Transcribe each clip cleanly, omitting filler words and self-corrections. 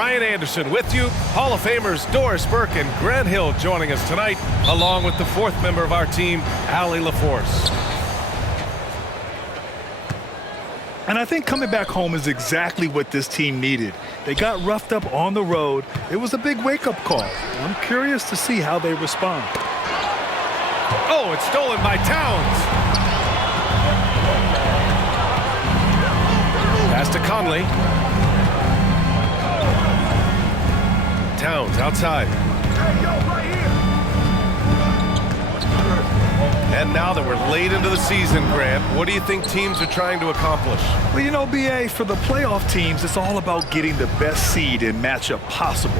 Brian Anderson with you. Hall of Famers Doris Burke and Grant Hill joining us tonight, along with the fourth member of our team, Allie LaForce. And I think coming back home is exactly what this team needed. They got roughed up on the road. It was a big wake-up call. I'm curious to see how they respond. Oh, it's stolen by Towns. Pass to Conley. Towns outside. And now that we're late into the season, Grant, what do you think teams are trying to accomplish? Well, you know, B.A., for the playoff teams, it's all about getting the best seed and matchup possible.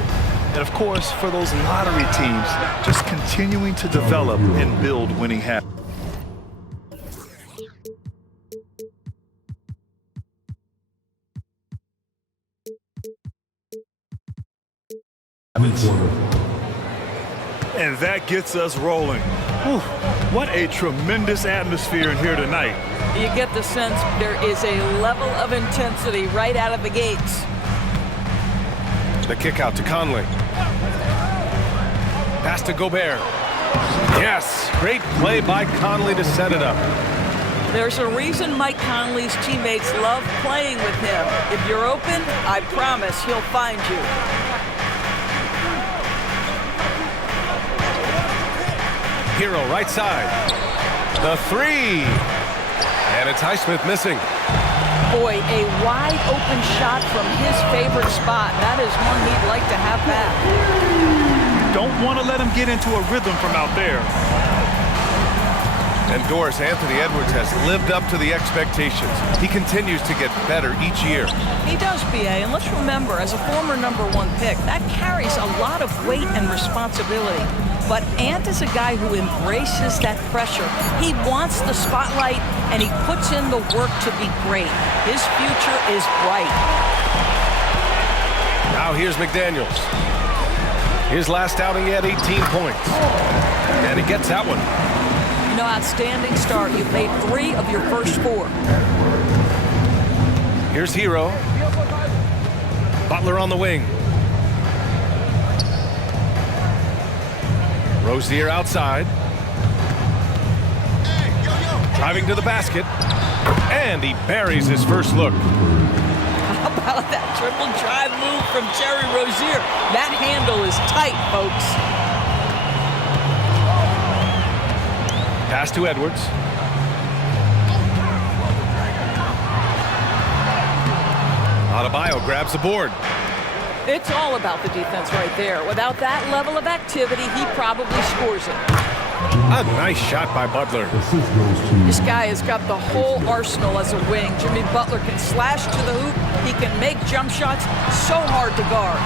And, of course, for those lottery teams, just continuing to develop and build winning habits. And that gets us rolling. Whew, what a tremendous atmosphere in here tonight. You get the sense there is a level of intensity right out of the gates. The kick out to Conley. Pass to Gobert. Yes, great play by Conley to set it up. There's a reason Mike Conley's teammates love playing with him. If you're open, I promise he'll find you. Hero right side. The three. And it's Highsmith missing. Boy, a wide open shot from his favorite spot. That is one he'd like to have back. You don't want to let him get into a rhythm from out there. And Doris, Anthony Edwards has lived up to the expectations. He continues to get better each year. He does, B.A., and let's remember, as a former #1 pick, that carries a lot of weight and responsibility. But Ant is a guy who embraces that pressure. He wants the spotlight, and he puts in the work to be great. His future is bright. Now here's McDaniels. His last outing, he had 18 points. And he gets that one. You know, outstanding start. You've made 3 of your first 4. Here's Hero. Butler on the wing. Rozier outside. Driving to the basket. And he buries his first look. How about that triple drive move from Terry Rozier? That handle is tight, folks. Pass to Edwards. Adebayo grabs the board. It's all about the defense right there. Without that level of activity, he probably scores it. A nice shot by Butler. This guy has got the whole arsenal as a wing. Jimmy Butler can slash to the hoop. He can make jump shots so hard to guard.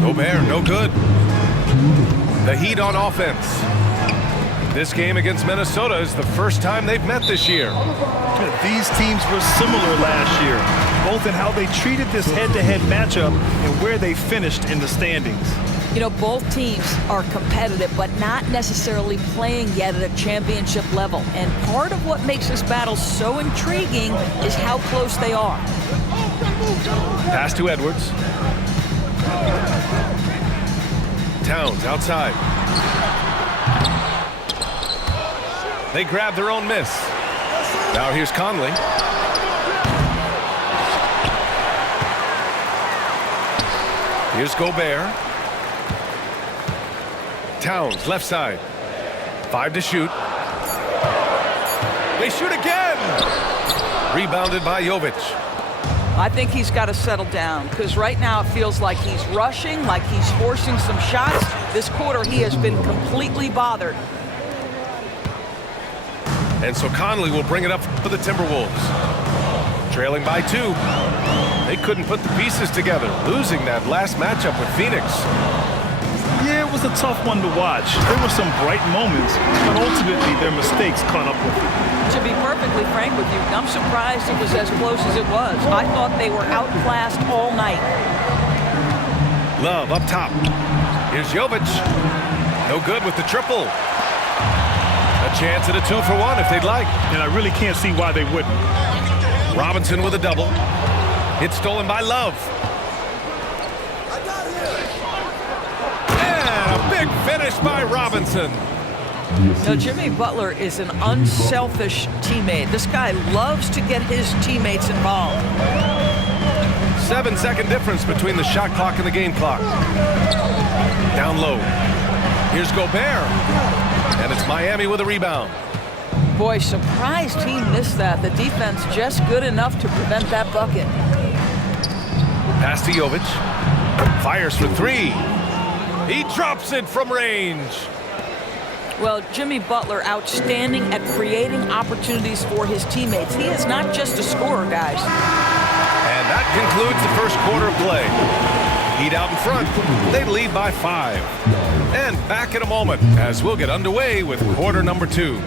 Gobert, no good. The Heat on offense. This game against Minnesota is the first time they've met this year. These teams were similar last year, both in how they treated this head-to-head matchup and where they finished in the standings. You know, both teams are competitive, but not necessarily playing yet at a championship level. And part of what makes this battle so intriguing is how close they are. Pass to Edwards. Towns outside. They grab their own miss. Now here's Conley. Here's Gobert. Towns, left side. 5 to shoot. They shoot again! Rebounded by Jovic. I think he's got to settle down, because right now it feels like he's rushing, like he's forcing some shots. This quarter, he has been completely bothered. And so Conley will bring it up for the Timberwolves. Trailing by 2. They couldn't put the pieces together, losing that last matchup with Phoenix. Yeah, it was a tough one to watch. There were some bright moments, but ultimately their mistakes caught up with them. To be perfectly frank with you, I'm surprised it was as close as it was. I thought they were outclassed all night. Love up top. Here's Jovic. No good with the triple. A chance at a 2-for-1 if they'd like. And I really can't see why they wouldn't. Robinson with a double. It's stolen by Love. Robinson. Now, Jimmy Butler is an unselfish teammate. This guy loves to get his teammates involved. 7-second difference between the shot clock and the game clock. Down low. Here's Gobert. And it's Miami with a rebound. Boy, surprised he missed that. The defense just good enough to prevent that bucket. Pass to Jovic. Fires for three. He drops it from range. Well, Jimmy Butler, outstanding at creating opportunities for his teammates. He is not just a scorer, guys. And that concludes the first quarter of play. Heat out in front. They lead by 5. And back in a moment as we'll get underway with quarter number 2.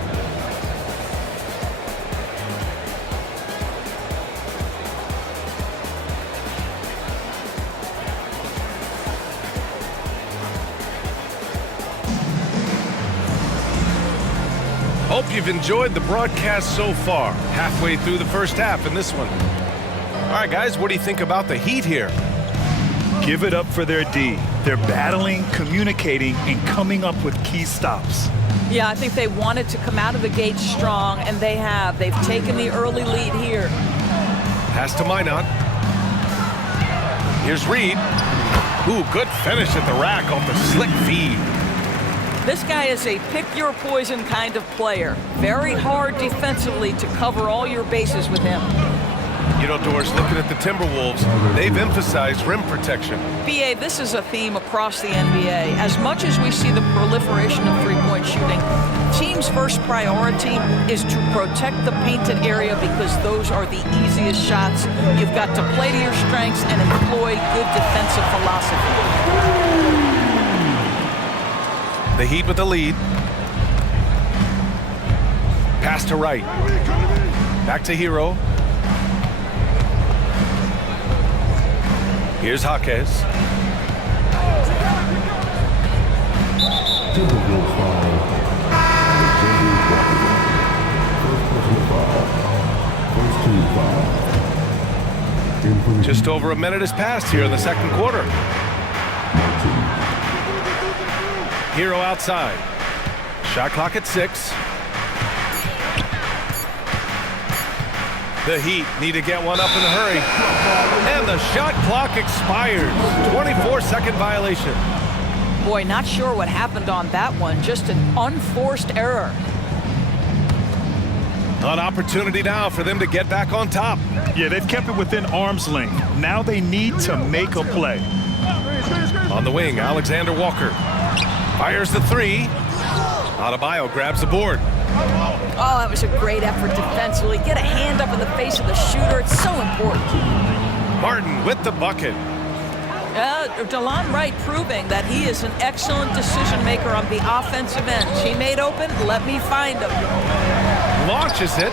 Hope you've enjoyed the broadcast so far. Halfway through the first half in this one. All right, guys, what do you think about the Heat here? Give it up for their D. They're battling, communicating, and coming up with key stops. Yeah, I think they wanted to come out of the gate strong, and they have. They've taken the early lead here. Pass to Minot. Here's Reed. Ooh, good finish at the rack off the slick feed. This guy is a pick-your-poison kind of player. Very hard defensively to cover all your bases with him. You know, Doris, looking at the Timberwolves, they've emphasized rim protection. BA, this is a theme across the NBA. As much as we see the proliferation of three-point shooting, teams' first priority is to protect the painted area because those are the easiest shots. You've got to play to your strengths and employ good defensive philosophy. The Heat with the lead. Pass to Wright. Back to Hero. Here's Jaquez. Just over a minute has passed here in the second quarter. Hero outside. Shot clock at 6. The Heat need to get one up in a hurry. And the shot clock expires. 24-second violation. Boy, not sure what happened on that one. Just an unforced error. An opportunity now for them to get back on top. Yeah, they've kept it within arm's length. Now they need to make a play. On the wing, Alexander Walker. Fires the three. Adebayo grabs the board. Oh, that was a great effort defensively. Get a hand up in the face of the shooter. It's so important. Martin with the bucket. DeLon Wright proving that he is an excellent decision maker on the offensive end. Teammate open, let me find him. Launches it.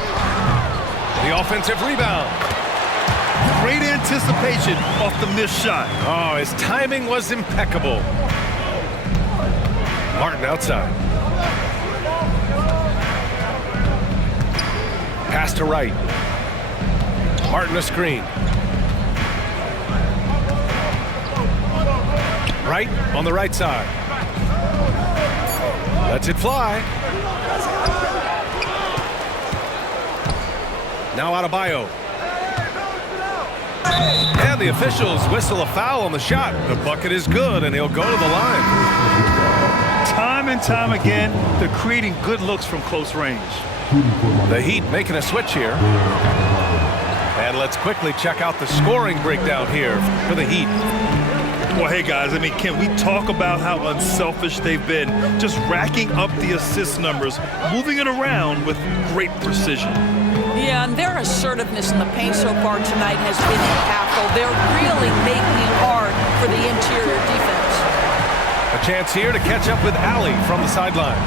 The offensive rebound. Great anticipation off the missed shot. Oh, his timing was impeccable. Martin outside. Pass to Wright. Martin a screen. Wright on the right side. Lets it fly. Now Adebayo. And the officials whistle a foul on the shot. The bucket is good, and he'll go to the line. Time and time again, they're creating good looks from close range. The Heat making a switch here. And let's quickly check out the scoring breakdown here for the Heat. Well, hey, guys, I mean, can we talk about how unselfish they've been? Just racking up the assist numbers, moving it around with great precision. Yeah, and their assertiveness in the paint so far tonight has been impactful. They're really making it hard for the interior defense. A chance here to catch up with Allie from the sideline.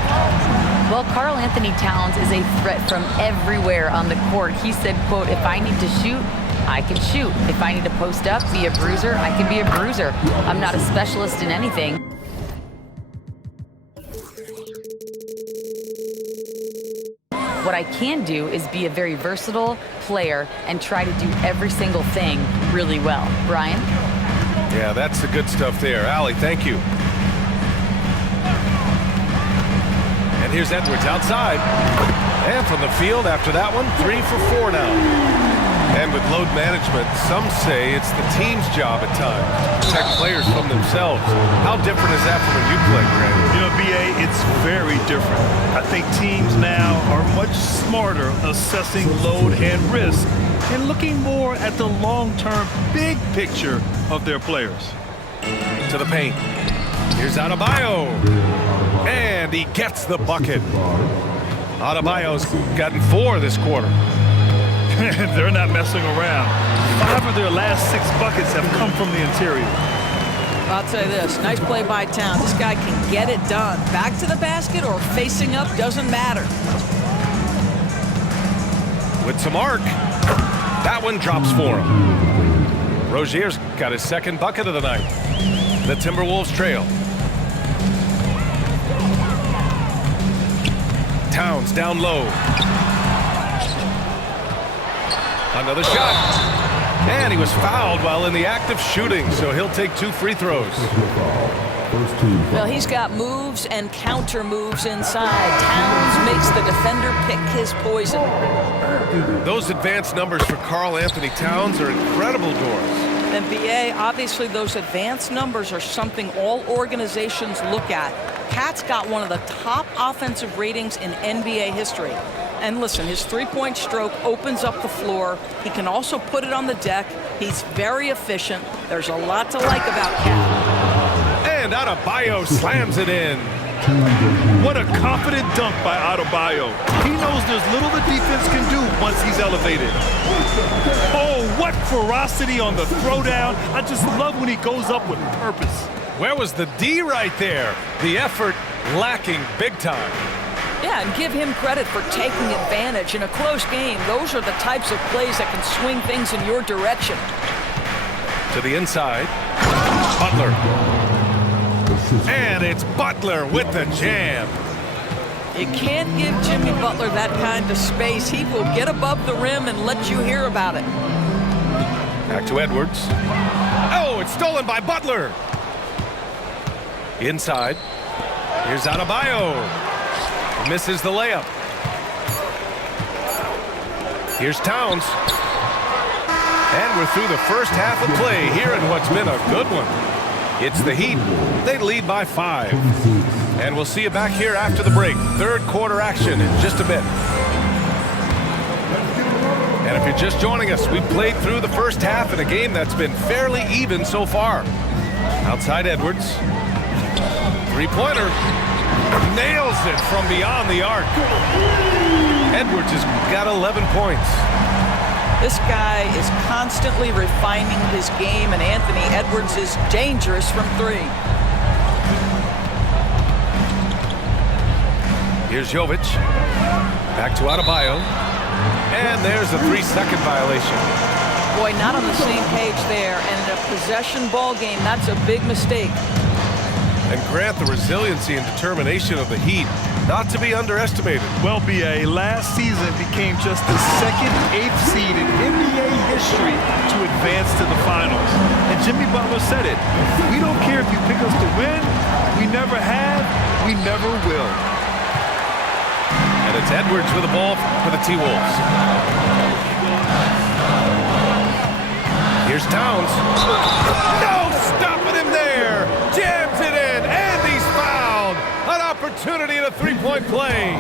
Well, Karl Anthony Towns is a threat from everywhere on the court. He said, quote, if I need to shoot, I can shoot. If I need to post up, be a bruiser, I can be a bruiser. I'm not a specialist in anything. What I can do is be a very versatile player and try to do every single thing really well. Brian? Yeah, that's the good stuff there. Allie, thank you. here's Edwards outside. And from the field after that one, 3 for 4 now. And with load management, some say it's the team's job at times to protect players from themselves. How different is that from when you played, Grant? You know, BA, it's very different. I think teams now are much smarter assessing load and risk and looking more at the long-term big picture of their players. To the paint. Here's Adebayo. And he gets the bucket. Adebayo's gotten 4 this quarter. They're not messing around. 5 of their last 6 buckets have come from the interior. I'll tell you this, nice play by Towns. This guy can get it done. Back to the basket or facing up, doesn't matter. With some arc. That one drops for him. Rozier's got his 2nd bucket of the night. The Timberwolves trail. Towns down low. Another shot. And he was fouled while in the act of shooting, so he'll take 2 free throws. Well, he's got moves and counter moves inside. Towns makes the defender pick his poison. Those advanced numbers for Karl Anthony Towns are incredible, Doris. And BA, obviously those advanced numbers are something all organizations look at. Cat's got one of the top offensive ratings in NBA history. And listen, his three-point stroke opens up the floor. He can also put it on the deck. He's very efficient. There's a lot to like about Cat. And Adebayo slams it in. What a confident dunk by Adebayo. He knows there's little the defense can do once he's elevated. Oh, what ferocity on the throwdown. I just love when he goes up with purpose. Where was the D right there? The effort lacking big time. Yeah, and give him credit for taking advantage. In a close game, those are the types of plays that can swing things in your direction. To the inside. Butler. And it's Butler with the jam. You can't give Jimmy Butler that kind of space. He will get above the rim and let you hear about it. Back to Edwards. Oh, it's stolen by Butler. Inside. Here's Adebayo. Misses the layup. Here's Towns. And we're through the first half of play here in what's been a good one. It's the Heat. They lead by 5. And we'll see you back here after the break. 3rd quarter action in just a bit. And if you're just joining us, we've played through the first half in a game that's been fairly even so far. Outside Edwards. 3-pointer. Nails it from beyond the arc. Edwards has got 11 points. This guy is constantly refining his game, and Anthony Edwards is dangerous from 3. Here's Jovic. Back to Adebayo. And there's a 3-second violation. Boy, not on the same page there. And in a possession ball game, that's a big mistake. And Grant, the resiliency and determination of the Heat, not to be underestimated. Well, BA, last season became just the 2nd 8th seed in NBA history to advance to the finals. And Jimmy Butler said it. We don't care if you pick us to win. We never have. We never will. And it's Edwards with the ball for the T-Wolves. Here's Towns. No stopping him there. Jams it in, and he's fouled. An opportunity in a 3-point play.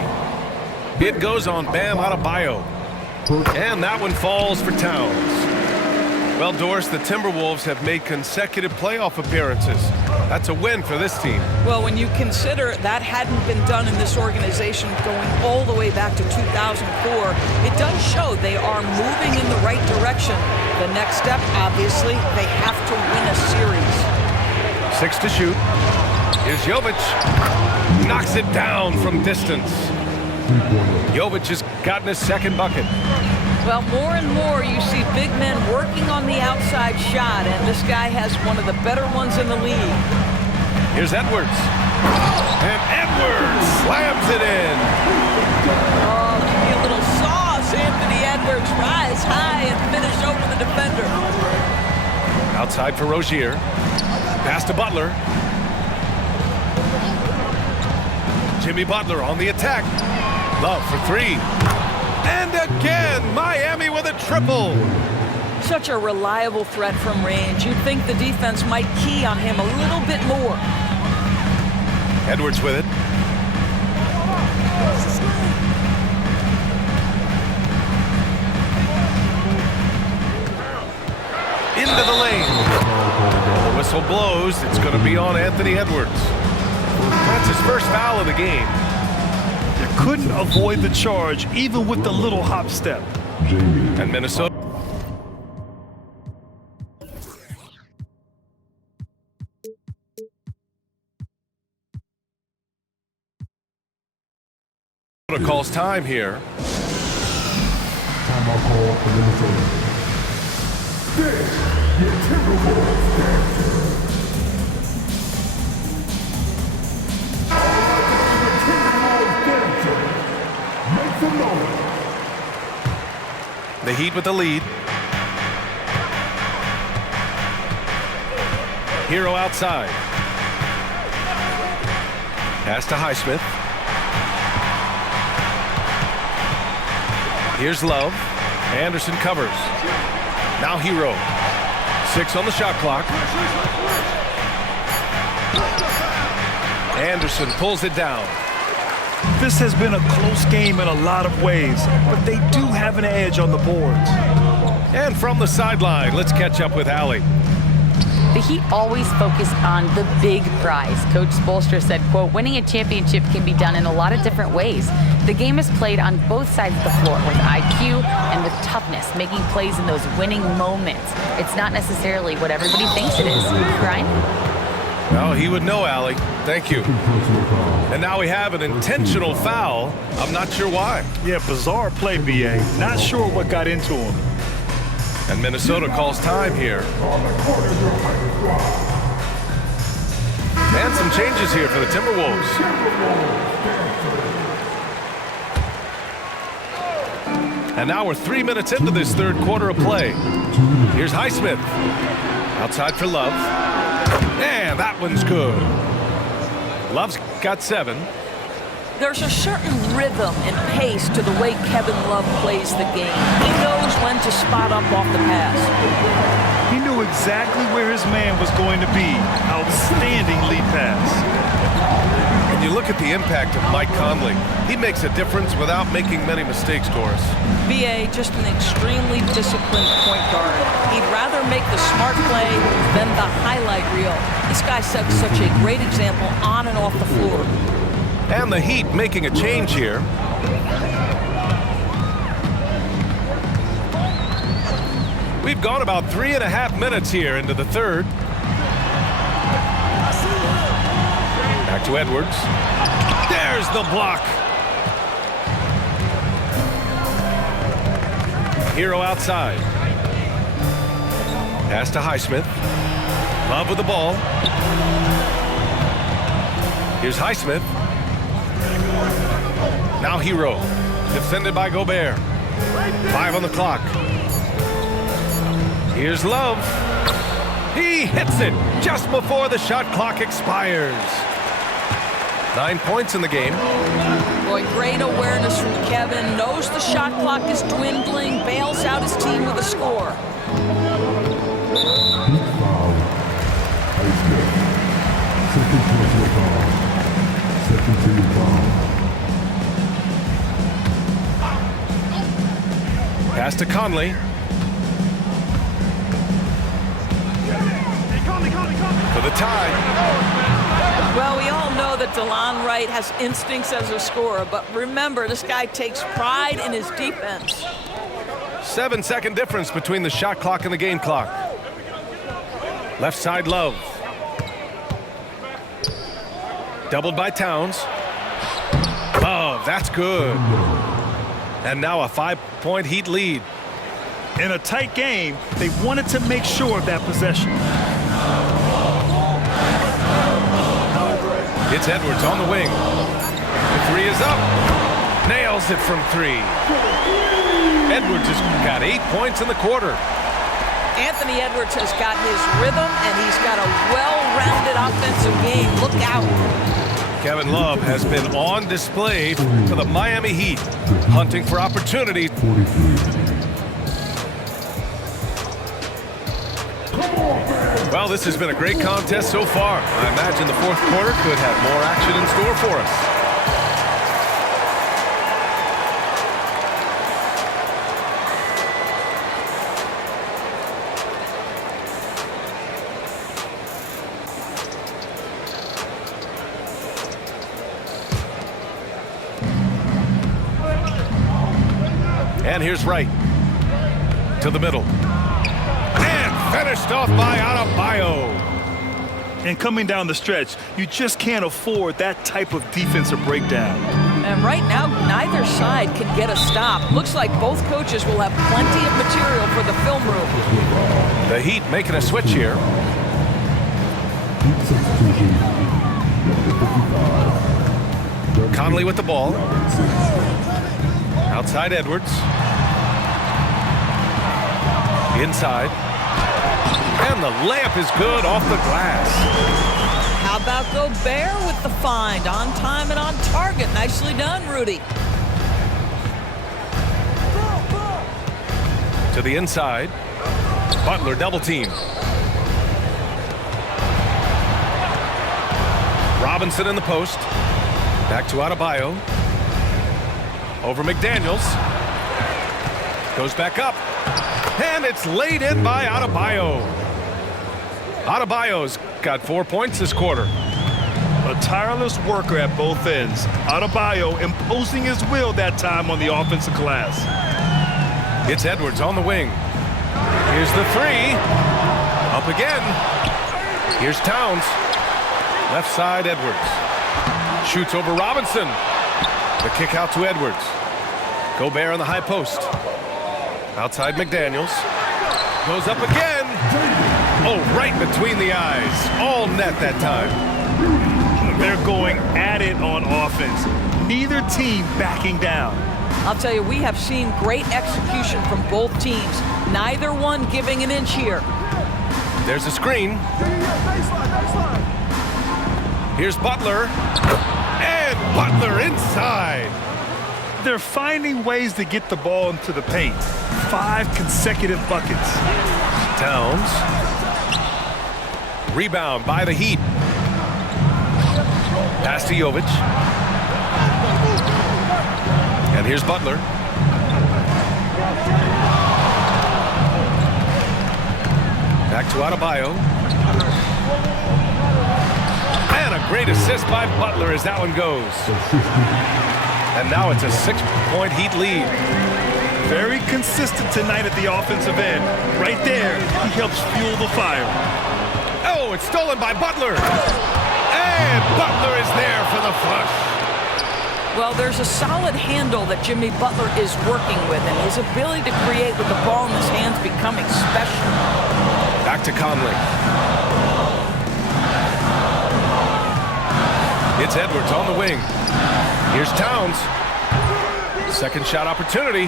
It goes on Bam Adebayo. And that one falls for Towns. Well, Doris, the Timberwolves have made consecutive playoff appearances. That's a win for this team. Well, when you consider that hadn't been done in this organization going all the way back to 2004, it does show they are moving in the right direction. The next step, obviously, they have to win a series. 6 to shoot. Here's Jovic. Knocks it down from distance. Jovic has gotten his 2nd bucket. Well, more and more you see big men working on the outside shot, and this guy has one of the better ones in the league. Here's Edwards. And Edwards slams it in. Oh, give me a little sauce, Anthony Edwards. Rise high and finish over the defender. Outside for Rozier. Pass to Butler. Jimmy Butler on the attack. Love for three. And again, Miami with a triple. Such a reliable threat from range. You'd think the defense might key on him a little bit more. Edwards with it. Into the lane. The whistle blows. It's going to be on Anthony Edwards. That's his first foul of the game. You couldn't avoid the charge, even with the little hop step. And Minnesota. Calls time here. Timeout call for Minnesota. Stay, you Timberwolves dancers. All right, the Timberwolves dancers. Make some noise. The Heat with the lead. Hero outside. Pass to Highsmith. Here's Love. Anderson covers. Now Hero. 6 on the shot clock. Anderson pulls it down. This has been a close game in a lot of ways, but they do have an edge on the boards. And from the sideline, let's catch up with Allie. The Heat always focus on the big prize. Coach Spoelstra said, quote, winning a championship can be done in a lot of different ways. The game is played on both sides of the floor with IQ and with toughness, making plays in those winning moments. It's not necessarily what everybody thinks it is. Brian? Well, he would know, Allie. Thank you. And now we have an intentional foul. I'm not sure why. Yeah, bizarre play, BA. Not sure what got into him. And Minnesota calls time here. And some changes here for the Timberwolves. And now we're 3 minutes into this third quarter of play. Here's Highsmith. Outside for Love. And that one's good. Love's got 7. There's a certain rhythm and pace to the way Kevin Love plays the game. He knows when to spot up off the pass. He knew exactly where his man was going to be. Outstanding lead pass. And you look at the impact of Mike Conley. He makes a difference without making many mistakes, Doris. BA, just an extremely disciplined point guard. He'd rather make the smart play than the highlight reel. This guy sets such a great example on and off the floor. And the Heat making a change here. We've gone about 3.5 minutes here into the third. Back to Edwards. There's the block. Hero outside. Pass to Highsmith. Love with the ball. Here's Highsmith. Now Hero. Defended by Gobert. 5 on the clock. Here's Love. He hits it just before the shot clock expires. 9 points in the game. Boy, great awareness from Kevin. Knows the shot clock is dwindling. Bails out his team with a score. Big foul. Highsmith. Second personal foul. Second team foul. Pass to Conley. For the tie. Well, we all know that DeLon Wright has instincts as a scorer, but remember, this guy takes pride in his defense. 7-second difference between the shot clock and the game clock. Left side Love. Doubled by Towns. Oh, that's good. And now a 5-point Heat lead. In a tight game, they wanted to make sure of that possession. It's Edwards on the wing. The three is up. Nails it from 3. Edwards has got 8 points in the quarter. Anthony Edwards has got his rhythm, and he's got a well-rounded offensive game. Look out. Kevin Love has been on display for the Miami Heat, hunting for opportunity. 43. Well, this has been a great contest so far. I imagine the fourth quarter could have more action in store for us. And here's Wright to the middle. And finished off by Adebayo. And coming down the stretch, you just can't afford that type of defensive breakdown. And right now, neither side can get a stop. Looks like both coaches will have plenty of material for the film room. The Heat making a switch here. Conley with the ball. Outside Edwards. Inside. And the layup is good off the glass. How about Gobert with the find? On time and on target. Nicely done, Rudy. To the inside. Butler double team. Robinson in the post. Back to Adebayo. Over McDaniels. Goes back up. And it's laid in by Adebayo. Adebayo's got 4 points this quarter. A tireless worker at both ends. Adebayo imposing his will that time on the offensive glass. It's Edwards on the wing. Here's the three. Up again. Here's Towns. Left side, Edwards. Shoots over Robinson. The kick out to Edwards. Gobert on the high post. Outside McDaniels. Goes up again. Oh, right between the eyes. All net that time. They're going at it on offense. Neither team backing down. I'll tell you, we have seen great execution from both teams. Neither one giving an inch here. There's a screen. Here's Butler. And Butler inside. They're finding ways to get the ball into the paint. 5 consecutive buckets. Towns. Rebound by the Heat. Pass to Jovic. And here's Butler. Back to Adebayo. And a great assist by Butler as that one goes. And now it's a 6-point Heat lead. Very consistent tonight at the offensive end. Right there, he helps fuel the fire. Oh, it's stolen by Butler. And Butler is there for the flush. Well, there's a solid handle that Jimmy Butler is working with, and his ability to create with the ball in his hands becoming special. Back to Conley. It's Edwards on the wing. Here's Towns. Second shot opportunity.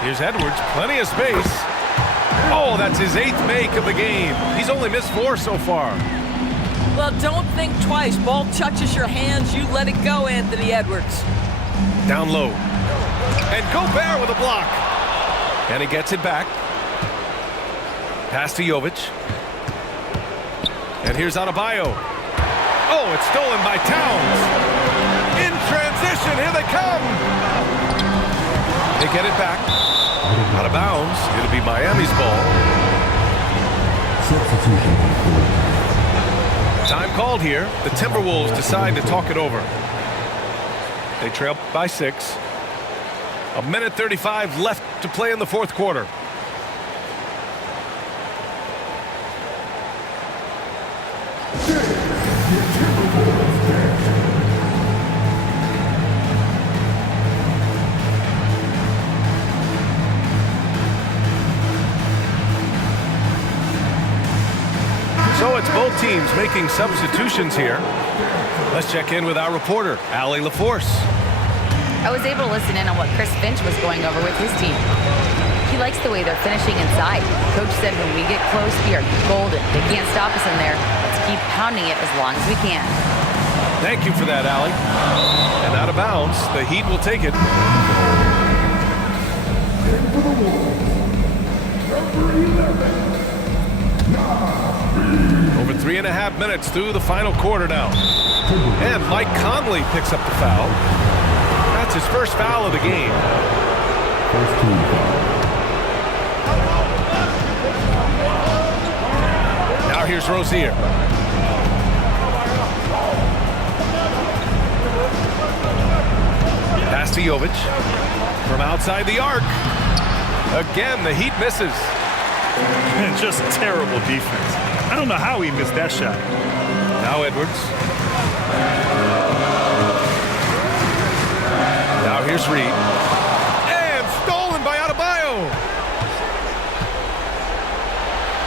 Here's Edwards. Plenty of space. Oh, that's his 8th make of the game. He's only missed 4 so far. Well, don't think twice. Ball touches your hands, you let it go, Anthony Edwards. Down low. And Gobert with a block. And he gets it back. Pass to Jovic. And here's Adebayo. Oh, it's stolen by Towns. In transition, here they come. They get it back. Out of bounds. It'll be Miami's ball. Substitution. Time called here. The Timberwolves decide to talk it over. They trail by 6. 1:35 left to play in the fourth quarter. So it's both teams making substitutions here. Let's check in with our reporter, Allie LaForce. I was able to listen in on what Chris Finch was going over with his team. He likes the way they're finishing inside. Coach said when we get close, we are golden. They can't stop us in there. Let's keep pounding it as long as we can. Thank you for that, Allie. And out of bounds, the Heat will take it. Over 3.5 minutes through the final quarter now. And Mike Conley picks up the foul. That's his first foul of the game. First team foul. Now here's Rozier. Pass to Jovic. From outside the arc. Again, the Heat misses. And just terrible defense. I don't know how he missed that shot. Now Edwards. Now here's Reed. And stolen by Adebayo.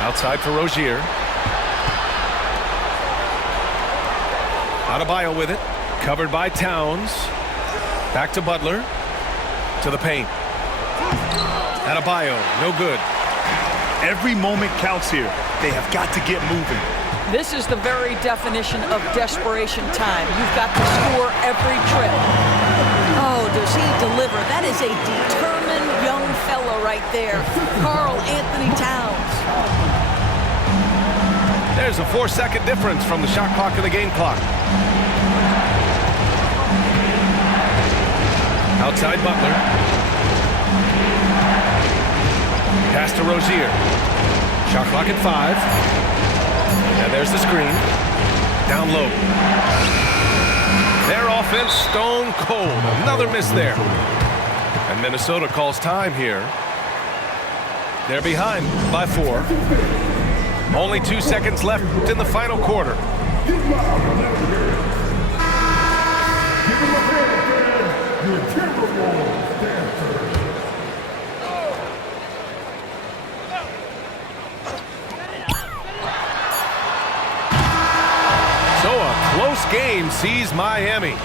Outside for Rozier. Adebayo with it. Covered by Towns. Back to Butler. To the paint. Adebayo, no good. Every moment counts here. They have got to get moving. This is the very definition of desperation time. You've got to score every trip. Oh, does he deliver? That is a determined young fella right there. Karl Anthony Towns. There's a 4-second difference from the shot clock and the game clock. Outside Butler. Pass to Rozier. Shot clock at 5. And there's the screen. Down low. Their offense stone cold. Another miss there. And Minnesota calls time here. They're behind by 4. Only 2 seconds left in the final quarter. Give him a hand, your Timberwolves dancer. So a close game sees Miami